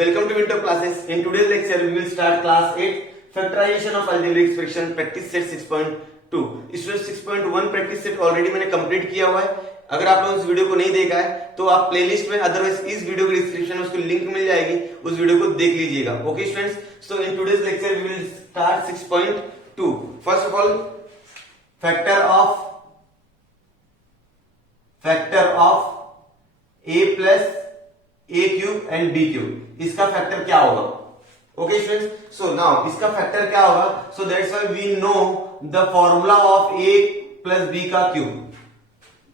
welcome to Winter classes. In today's lecture, we will start class 8 factorization of algebraic expression practice set 6.2. इसमें 6.1 practice set already मैंने complete किया हुआ है. अगर आप लोगों ने इस वीडियो को नहीं देखा है तो आप प्लेलिस्ट में, अदरवाइज इस वीडियो के डिस्क्रिप्शन में उसको लिंक मिल जाएगी, उस वीडियो को देख लीजिएगा. Okay students, so in today's lecture we will start 6.2. First of all factor of a plus a cube and b cube, इसका फैक्टर क्या होगा? ओके स्टूडेंट्स, सो नाउ इसका फैक्टर क्या होगा? So that's why we know the formula of a plus b का cube,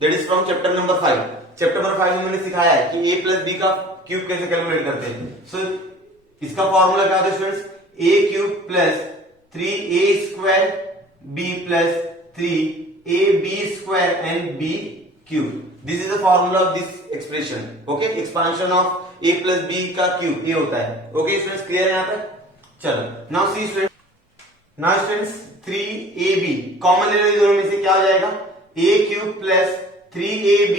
that is from chapter number 5. Chapter number 5 में मैंने सिखाया है कि a प्लस b का क्यूब कैसे कैलकुलेट करते हैं. सो इसका फॉर्मूला क्या होता है students? a cube plus 3a square b plus 3ab square and b cube. This is the formula of this expression. Okay, expansion of a plus b का cube ये होता है. ओके स्टूडेंट्स, क्लियर है यहाँ तक? चलो now see students, now students 3ab common ले लो, दोनों में से क्या हो जाएगा? a cube plus 3ab.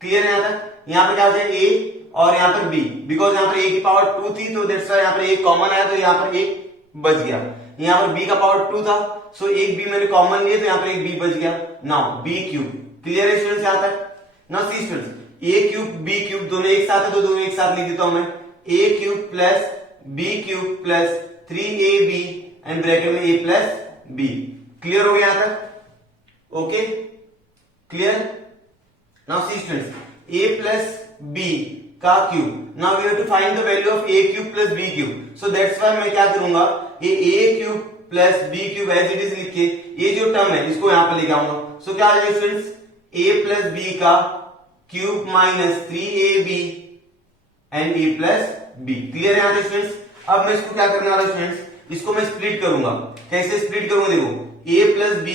Clear है यहाँ तक? यहाँ पर क्या हो जाएगा? a और यहाँ पर b, बिकॉज यहाँ पर a की पावर 2 थी तो दैट्स व्हाई यहाँ पर a कॉमन आया तो यहाँ पर एक बच गया. यहाँ पर b का पावर 2 था, सो एक b मैंने कॉमन लिया तो यहाँ पर एक b बच गया. Now b cube. क्लियर है स्टूडेंट्स यहाँ तक? Now see students, a cube b cube दोनों एक साथ है तो दोनों एक साथ लिख देता हूं मैं. a cube plus b cube plus 3ab and bracket में a प्लस b. क्लियर हो गया यहां तक? Okay, clear. Now see students, a plus b का cube. Now we have to find the value of a cube plus b cube. So that's why मैं क्या करूंगा, ये a cube plus b cube as it is लिख के ये जो term है इसको यहां पर लेके आऊंगा. सो क्या आ जाएगा स्टूडेंट्स? a प्लस b का cube minus 3ab and a plus b. Clear है यहाँ पे स्टूडेंट्स? अब मैं इसको क्या करने वाला स्टूडेंट्स, इसको मैं स्प्लिट करूंगा. कैसे स्प्लिट करूंगा? देखो, a plus b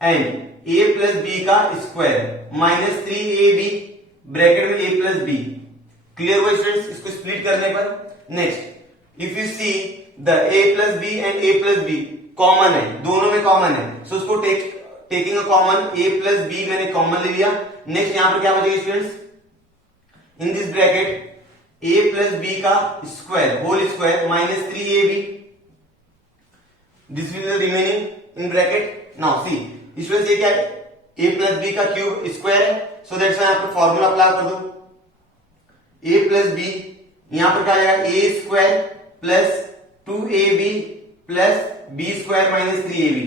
and a plus b का स्क्वायर माइनस 3ab ब्रैकेट में a प्लस b. क्लियर हुआ स्टूडेंट्स इसको स्प्लिट करने पर? Next, if you see the a plus b and a plus b common है, दोनों में कॉमन है, सो उसको taking a common a plus b मैंने कॉमन ले लिया. नेक्स्ट यहां पर क्या बचेगा students? In this bracket a plus b का square whole square minus 3ab. This will remaining in bracket. Now see students, ये क्या है? a प्लस b का क्यूब स्क्वायर है, सो दैट्स व्हाई यहां पर फॉर्मूला अप्लाई कर दो. a प्लस b यहां पर क्या आ जाएगा? a square plus 2ab plus b square minus 3ab.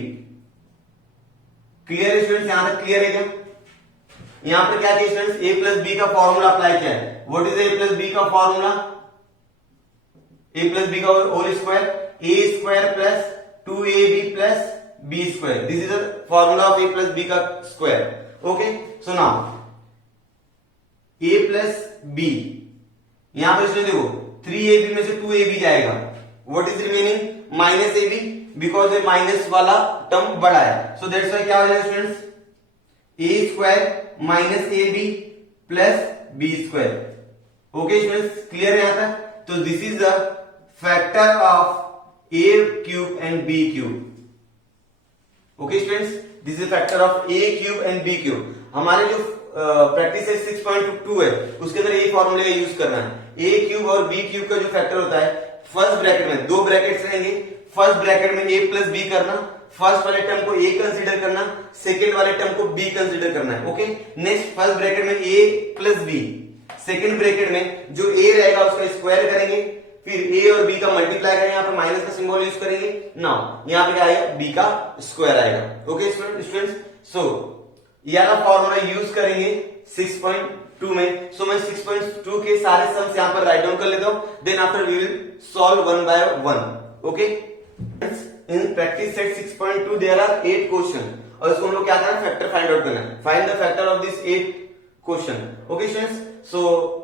Clear है स्टूडेंट्स? यहां तक क्लियर है क्या? यहां पर क्या किया स्टूडेंट्स? a प्लस b का फॉर्मूला अप्लाई किया है. What is a plus b का फॉर्मूला? a प्लस b का whole square a square plus 2ab plus b square. This is the formula of a plus b का square. Okay, so now a plus b यहां पर student देखो 3ab में से 2ab जाएगा. What is remaining? Minus ab, because ये minus वाला term बड़ा है. सो दैट्स व्हाई क्या हो जाएगा students? a square minus ab plus b square. Okay students, clear है यहां तक? तो this is the factor of a cube and b cube. Okay students, this is factor of a cube and b cube. हमारे जो practice है 6.2 है उसके अंदर ये फॉर्मूले का यूज करना है. a क्यूब और b क्यूब का जो फैक्टर होता है, फर्स्ट ब्रैकेट में दो ब्रैकेट्स रहेंगे. फर्स्ट ब्रैकेट में a प्लस b करना, फर्स्ट वाले टर्म को a कंसीडर करना, सेकेंड वाले टर्म को b कंसीडर करना है. ओके, नेक्स्ट फर्स्ट ब्रैकेट में a plus b, second bracket में जो a रहेगा उसका स्क्वायर करेंगे, फिर a और b का मल्टीप्लाई करेंगे, यहाँ पर माइनस का सिंबल यूज करेंगे. नाउ यहाँ पे क्या आएगा? b का स्क्वायर आएगा. ओके स्टूडेंट्स, सो यह फॉर्मूला यूज करेंगे 6.2 में. सो मैं 6.2 के सारे सम्स यहाँ पर राइट डाउन कर लेता हूं, then after we will solve one by one. Okay, in practice set 6.2 there are 8 question और इसको हम लोग क्या करना है? फैक्टर फाइंड आउट करना है. Find the factor of this 8 question. Okay students, so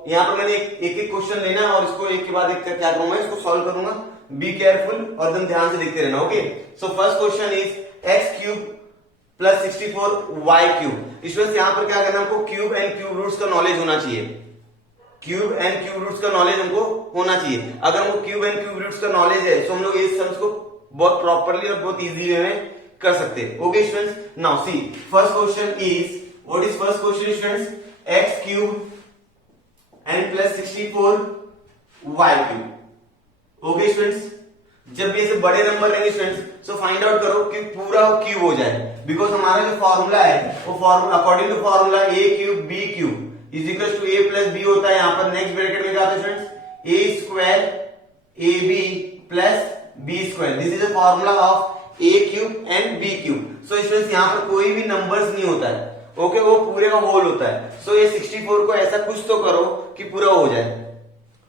यहाँ पर मैंने एक एक क्वेश्चन लेना है और इसको एक के बाद एक क्या करूंगा, इसको सॉल्व करूंगा. बी केयरफुल और एकदम ध्यान से देखते रहना. Okay, so first question is x cube plus 64 y cube. Students यहाँ पर क्या करना है? हमको क्यूब एंड क्यूब रूट्स का नॉलेज होना चाहिए. क्यूब एंड क्यूब रूट्स का नॉलेज हमको होना चाहिए. अगर हमको क्यूब एंड क्यूब रूट्स का नॉलेज है तो हम लोग इस सम्स को बहुत प्रॉपरली और बहुत इजी वे में कर सकते हैं. Okay students, now see first question is, what is first question students? X cube and plus 64 y cube. Okay students, जब भी ऐसे बड़े नंबर रहेंगे स्टूडेंट्स, सो फाइंड आउट करो कि पूरा क्यूब हो जाए, बिकॉज हमारा जो फॉर्मूला है वो formula according to formula a cube b cube is equal to a plus b होता है। यहाँ पर नेक्स्ट ब्रैकेट में क्या होता है students, a square a b plus b square. This is a formula of a cube and b cube. So students यहाँ पर कोई भी नंबर्स नहीं होता है, ओके वो पूरे का होल होता है। सो ये 64 को ऐसा कुछ तो करो कि पूरा हो जाए।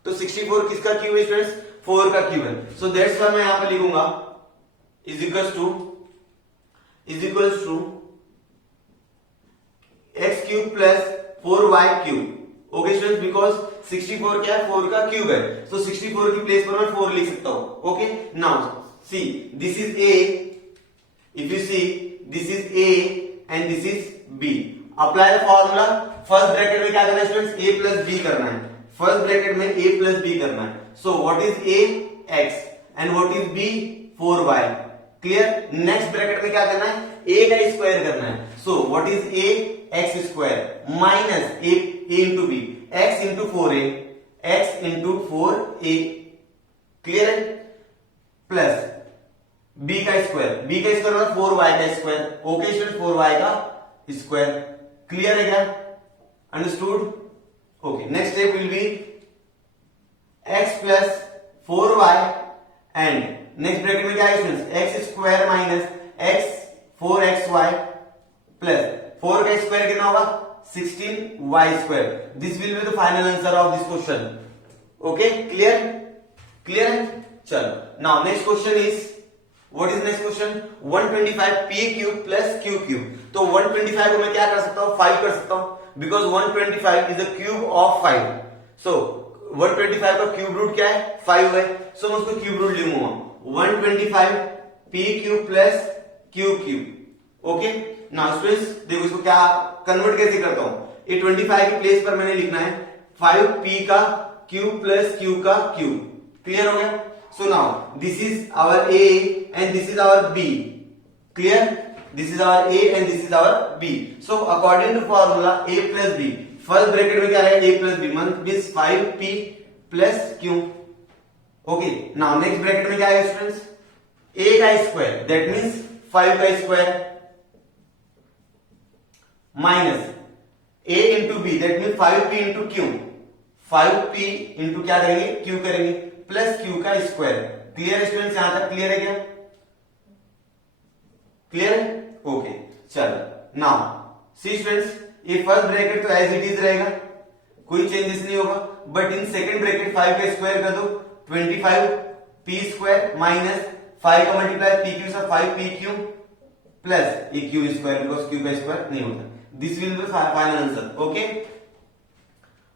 तो 64 किसका क्यूब है स्टूडेंट्स, 4 का क्यूब है। सो दैट्स व्हाई मैं यहां पर लिखूंगा is equals to x cube plus 4y cube. Okay students, because 64 क्या है, 4 का क्यूब है। सो 64 की प्लेस पर मैं 4 लिख सकता हूं। Okay, now see this is a, if you see this is a and this is b. Apply the formula. First bracket में क्या करना है स्टूडेंट्स, ए प्लस बी करना है। फर्स्ट ब्रैकेट में a प्लस बी करना है। So what is a, x and what is b, 4y। Clear. Next bracket में क्या करना है, a का स्क्वायर करना है। So what is a, x square minus a into b, x into 4a, x into 4a। Clear है। Plus b का square, b का स्क्वायर मतलब 4y का स्क्वायर। ओके स्टूडेंट, 4y का स्क्वायर। क्लियर है क्या, understood. Okay, next step will B x plus 4y and next bracket में क्या है students, x square minus x 4xy plus 4 का स्क्वायर कितना होगा, 16y square. This will be the final answer of this question. Okay, clear clear है। चलो now next question is, what is next question, 125 p cube plus q cube. तो 125 को मैं क्या कर सकता हूं, 5 कर सकता हूं, because 125 is the cube of 5। सो 125 का क्यूब रूट क्या है, 5 है। सो मैं उसको क्यूब रूट लूंगा, 125 p cube plus q cube. Okay, now students देखो इसको क्या कन्वर्ट कैसे करता हूं। ये 25 की प्लेस पर मैंने लिखना है 5p का क्यूब प्लस q का क्यूब। क्लियर हो गया। So now this is our A and this is our B. Clear? This is our A and this is our B. So according to formula A plus B, first bracket में क्या है, A plus B means 5P plus Q. Okay. Now next bracket में क्या है students? A का square, that means 5 का square minus A into B, that means 5P into Q. 5P into क्या करेंगे, Q करेंगे प्लस क्यू का square. Clear students, यहां तक क्लियर है क्या, क्लियर है। ओके चलो नाउ सी स्टूडेंट्स, ये फर्स्ट ब्रैकेट तो एज इट इज रहेगा, कोई चेंजेस नहीं होगा। बट इन सेकंड ब्रैकेट 5 का स्क्वायर कर दो, 25 पी स्क्वायर माइनस 5 का मल्टीप्लाई पी क्यू से 5 पी क्यू प्लस ये क्यू स्क्वायर, बिकॉज क्यू का स्क्वायर नहीं होता। This will be final answer. Okay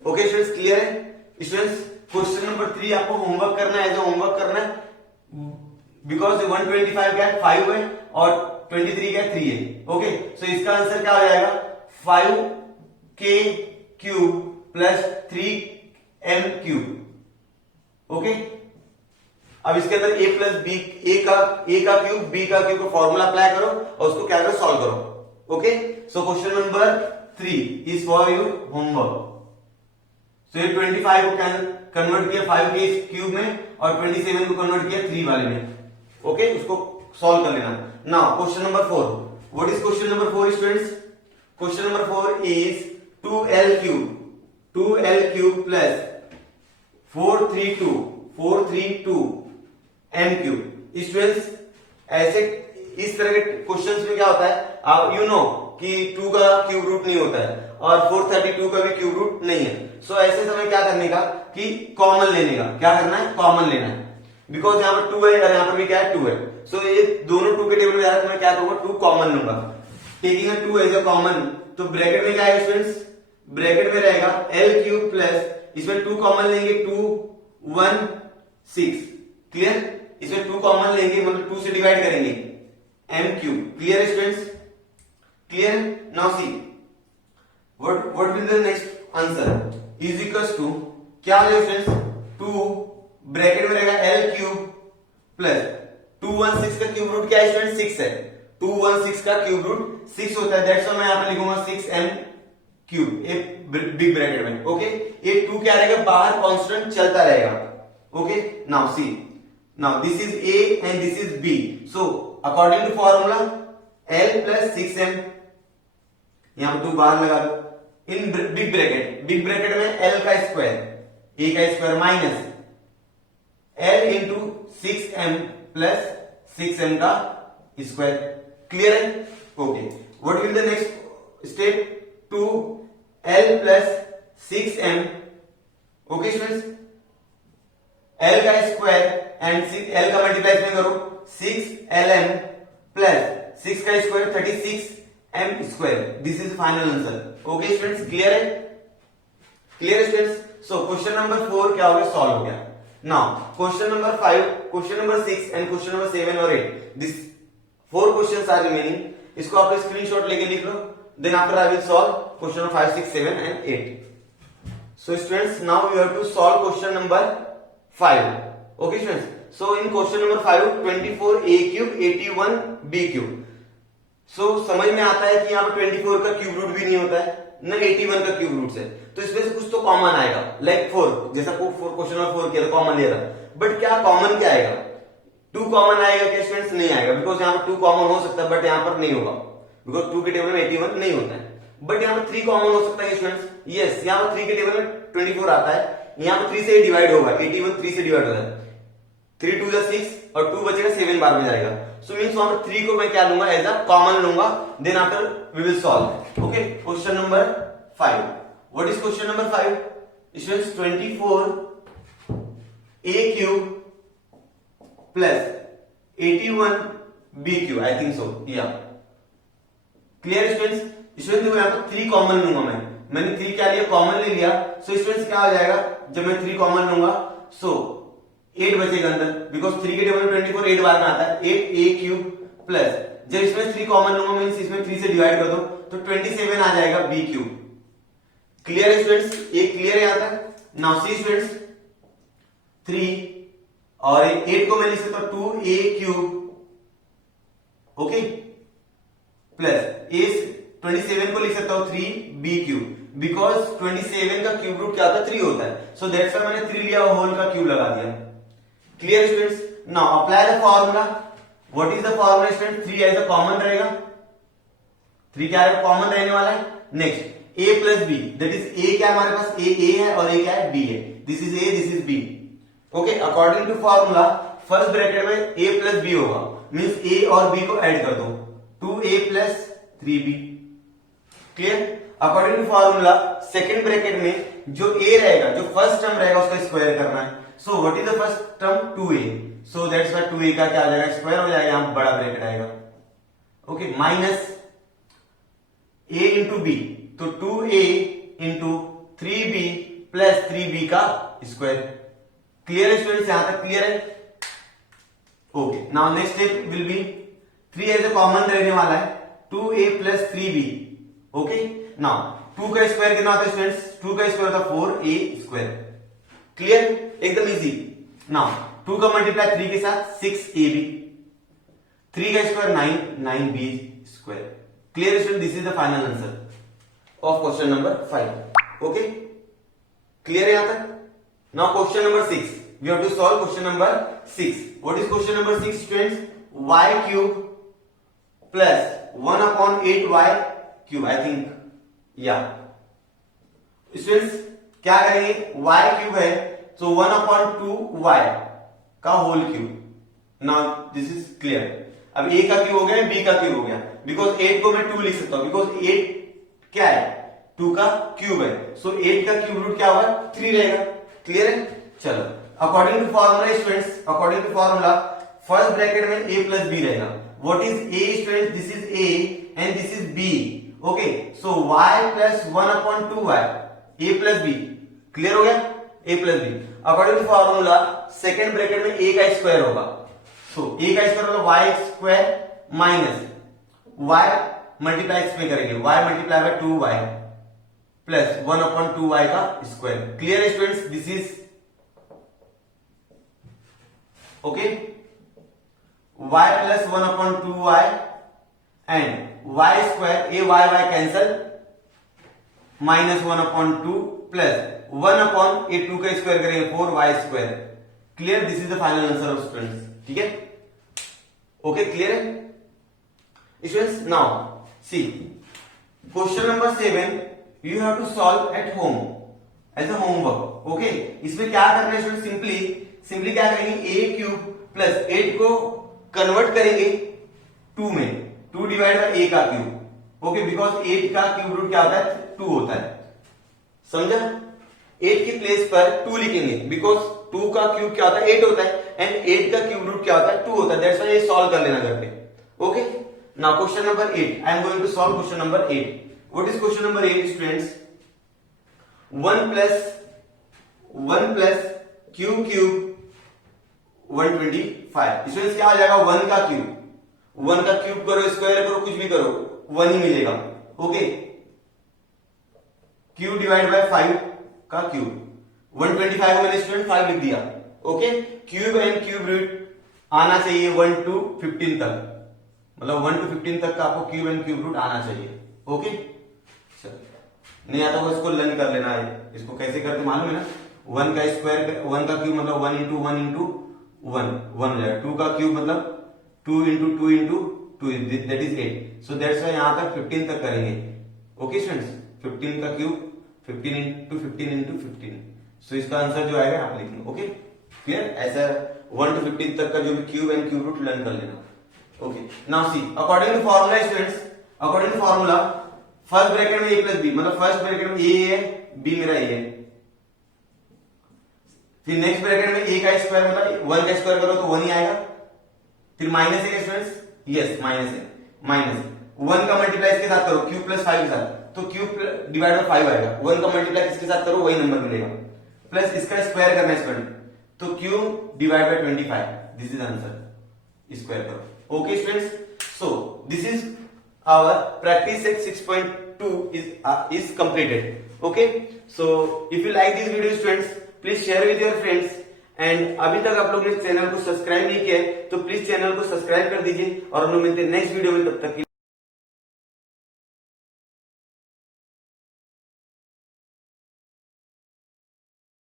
okay students, clear है स्टूडेंट्स। क्वेश्चन नंबर 3 आपको होमवर्क करना है, एज होमवर्क करना है, बिकॉज 125 क्या है, 5 है और 23 क्या है, 3 है। ओके, सो इसका आंसर क्या हो जाएगा, 5k cube plus 3m cube. Okay, अब इसके अंदर a प्लस बी, a का क्यूब b का क्यूब का फॉर्मूला अप्लाई करो और उसको क्या करो, सॉल्व करो। Okay, so question number 3 is for you homework. So ये 25 को कन्वर्ट किया 5 के क्यूब में और 27 को कन्वर्ट किया 3 वाले में। ओके, उसको सॉल्व कर लेना। Now question number 4, what is question number 4 students, question number 4 is 2l cube plus 432 m cube. Students ऐसे इस तरह के क्वेश्चंस में क्या होता है, यू नो कि 2 का क्यूब रूट नहीं होता है और 432 का भी क्यूब रूट नहीं है। सो ऐसे समय क्या करने का कि कॉमन लेने का, क्या करना है, कॉमन लेना है, बिकॉज यहाँ पर 2 है और यहाँ पर भी क्या है, 2 है। सो ये दोनों 2 के टेबल में जाकर मैं क्या करूंगा, 2 कॉमन लूंगा। टेकिंग 2 एज अ कॉमन, तो ब्रैकेट में क्या है स्टूडेंट्स, ब्रैकेट में रहेगा l क्यूब प्लस, इसमें 2 कॉमन लेंगे 2 1 6। क्लियर, इसमें 2 कॉमन लेंगे मतलब 2 से डिवाइड करेंगे m cube. Clear students, clear. Now see what will the next answer is equals to क्या हो जाएगा स्टूडेंट्स, 2 ब्रैकेट में रहेगा l क्यूब प्लस 216 का क्यूब रूट क्या है स्टूडेंट, 6 है। 216 का क्यूब रूट 6 होता है, दैट्स व्हाई मैं यहां पे लिखूंगा 6m क्यूब, एक बिग ब्रैकेट में। ओके, ये 2 क्या रहेगा, बाहर कांस्टेंट चलता रहेगा। Okay, now see, now this is A and this is B. So according to formula L plus 6m, यहां पर 2 बाहर लगा दो, इन बिग ब्रैकेट में L का स्क्वायर, A का square minus L into 6m plus 6m का स्क्वायर. क्लियर है? Okay, what will the next step? 2L plus 6m. Okay students, L का स्क्वायर एंड L का मल्टीप्लाई इसमें करो, 6LM प्लस 6 का square 36m square. This is final answer. Okay students, clear है? Clear students. So question number 4 क्या हो गया? Solve हो गया. Now question number 5, question number 6 and question number 7 और 8, दिस 4 क्वेश्चंस आर रिमेनिंग. इसको आप स्क्रीनशॉट लेके लिख लो. Then after I will solve question number 5, 6, 7 and 8. So students, now you have to solve question number 5. Okay students, so in question number 5, 24a cube 81 b cube. So समझ में आता है कि यहाँ पर 24 का क्यूब रूट भी नहीं होता है ना 81 का क्यूब रूट है, तो इसमें से कुछ तो कॉमन आएगा, लाइक 4, जैसा क्वेश्चन नंबर 4 किया था कॉमन लिया था. बट क्या कॉमन क्या आएगा? 2 कॉमन आएगा क्या स्टूडेंट्स? नहीं आएगा, बिकॉज यहाँ पर 2 कॉमन हो सकता है बट यहाँ पर नहीं होगा, बिकॉज 2 के टेबल में 81 नहीं होता है. बट यहाँ पर 3 कॉमन हो सकता है स्टूडेंट्स. यस, यहाँ पर 3 के टेबल में 24 आता है, यहाँ पर 3 से डिवाइड होगा, 81 3 से डिवाइड होता है, 3 2 6 और 2 बचेगा, 7 बाद में जाएगा. सो मींस वहां पर 3 को मैं क्या लूंगा? एज अ कॉमन लूंगा. Then after we will solve. Okay, question number 5. What is question number 5? Students, 24a cube plus 81b cube, I think so, या क्लियर स्टूडेंट्स. स्टूडेंट्स देखो यहाँ पर 3 कॉमन लूंगा मैंने 3 क्या लिया? कॉमन ले लिया. सो स्टूडेंट्स क्या हो जाएगा जब मैं 3 कॉमन लूंगा? सो 8 बचेगा अंदर, बिकॉज 3 के टेबल में 24 8 बार में आता है. 8a क्यूब प्लस, जब इसमें 3 कॉमन लूंगा मींस इसमें 3 से डिवाइड कर दो तो 27 आ जाएगा b क्यूब. Clear students? ये क्लियर है यहाँ तक? नाउ सी स्टूडेंट्स, 3 और 8 को मैं लिख सकता हूं 2a क्यूब, ओके, प्लस 27 को लिख सकता हूं 3b क्यूब, बिकॉज 27 का क्यूब रूट क्या होता है? 3 होता है. सो दैट्स व्हाई मैंने 3 लिया और होल का क्यूब लगा दिया. Clear students? Now apply the formula. What is the formula student? 3 as a common रहेगा, 3 क्या है? कॉमन रहने वाला है. Next a plus b, that is a क्या है हमारे पास? a है और a क्या है? b है. This is a, this is b. Okay, according to formula first bracket में a प्लस b होगा, मींस a और b को ऐड कर दो, 2a plus 3b. Clear? According to formula second bracket में जो a रहेगा, जो फर्स्ट टर्म रहेगा उसका स्क्वायर करना है. So what is the first term? 2a. So that's why 2a का क्या आ जाएगा? स्क्वायर हो जाएगा, यहां बड़ा ब्रैकेट आएगा. Okay, minus a into b, तो 2a into 3b plus 3b का स्क्वायर. Clear students? यहां तक क्लियर है? Okay, now next step will be 3 as a common रहने वाला है, 2a plus 3b. Okay, now 2 का स्क्वायर कितना होता है स्टूडेंट्स? 2 का स्क्वायर होता है 4a स्क्वायर. क्लियर? एकदम इजी. नाउ 2 का मल्टीप्लाई 3 के साथ 6ab, 3 का square 9b square. Clear student? This is the final answer of question number 5. Okay, clear है यहां तक? Now question number 6, we have to solve question number 6. What is question number 6 students? y cube plus 1/8y cube, I think, या students क्या करेंगे? y cube है तो 1/2y का whole cube. Now this is clear. अब a का cube हो गया, b का क्यूब हो गया, बिकॉज 8 को मैं 2 लिख सकता हूं, बिकॉज 8 क्या है? 2 का क्यूब है. सो 8 का क्यूब रूट क्या होगा? 3 रहेगा. क्लियर है? चलो, according to formula students, according to formula first bracket में a प्लस b रहेगा. What is a students? This is a and this is b. Okay, so y plus 1/2y, a plus b. Clear हो गया? a plus b. According to formula second bracket में a का square होगा. सो a का square होगा y square minus y multiply इसमें करेंगे, y multiply by 2y plus 1/2y का square. Clear students? This is okay. y plus 1/2y and y square, a y cancel, minus 1/2 plus 1/2 का square करेंगे 4y square. Clear, this is the final answer of students, ठीक है, okay, clear है students. Now see question number 7 you have to solve at home as a homework, okay. इसमें क्या करना है student, simply क्या करेंगे, a क्यूब प्लस 8 को कन्वर्ट करेंगे 2 में, 2 डिवाइड बाय a का क्यूब, ओके, बिकॉज 8 का क्यूब रूट क्या होता है, 2 होता है, समझा। 8 की प्लेस पर 2 लिखेंगे बिकॉज 2 का क्यूब क्या होता है, 8 होता है, एंड 8 का क्यूब रूट क्या होता है, 2 होता है, दैट्स व्हाई ये सॉल्व कर लेना घर पे, okay. Now question number 8, I am going to solve question number 8। What is question number 8 students, 1 plus q cube 125, students क्या हो जाएगा, 1 का क्यूब करो, स्क्वायर करो, कुछ भी करो, 1 ही मिलेगा, ओके। क्यूब डिवाइड बाय 5 का क्यूब, 125 को मैंने स्टूडेंट 5 लिख दिया, okay. Cube and cube root आना चाहिए 1 to 15 तक, मतलब 1 to 15 तक का आपको क्यूब एंड क्यूब रूट आना चाहिए, ओके। चलो, नहीं आता तो इसको लर्न कर लेना है, इसको कैसे करते मालूम है ना, 1 का स्क्वायर, 1 का क्यूब मतलब 1 into 1 into 1 हो जाएगा, 2 का क्यूब मतलब 2 into 2 into 2, that is 8, so that's why यहां तक 15 तक करेंगे, ओके स्टूडेंट्स। 15 का क्यूब 15 into 15 into 15, सो इसका आंसर जो आएगा आप लिखेंगे, ओके, क्लियर। ऐसा 1 to 15 तक का जो भी cube and cube root learn कर लेना, okay. Now see according to formula students, according to formula first bracket में a प्लस बी, मतलब फर्स्ट ब्रैकेट में a है, b मेरा a है, फिर नेक्स्ट ब्रैकेट में a का स्क्वायर मतलब 1 का स्क्वायर करो तो 1 ही आएगा, फिर माइनस है स्टूडेंट्स, यस माइनस है, माइनस 1 का मल्टीप्लाई इसके साथ करो क्यूब प्लस 5 के साथ, तो क्यूब डिवाइड बाय 5 आएगा, 1 का मल्टीप्लाई इसके साथ करो वही नंबर मिलेगा, प्लस इसका स्क्वायर करना है स्टूडेंट, तो cube divide by 25, this is answer, square करो, okay students. So this is our practice set 6.2 is completed, okay। so if you like this video students, please share with your friends, and अभी तक आप लोग ने channel को subscribe नहीं किया है तो प्लीज चैनल को सब्सक्राइब कर दीजिए, और हम लोग मिलते हैं नेक्स्ट वीडियो में, तब तक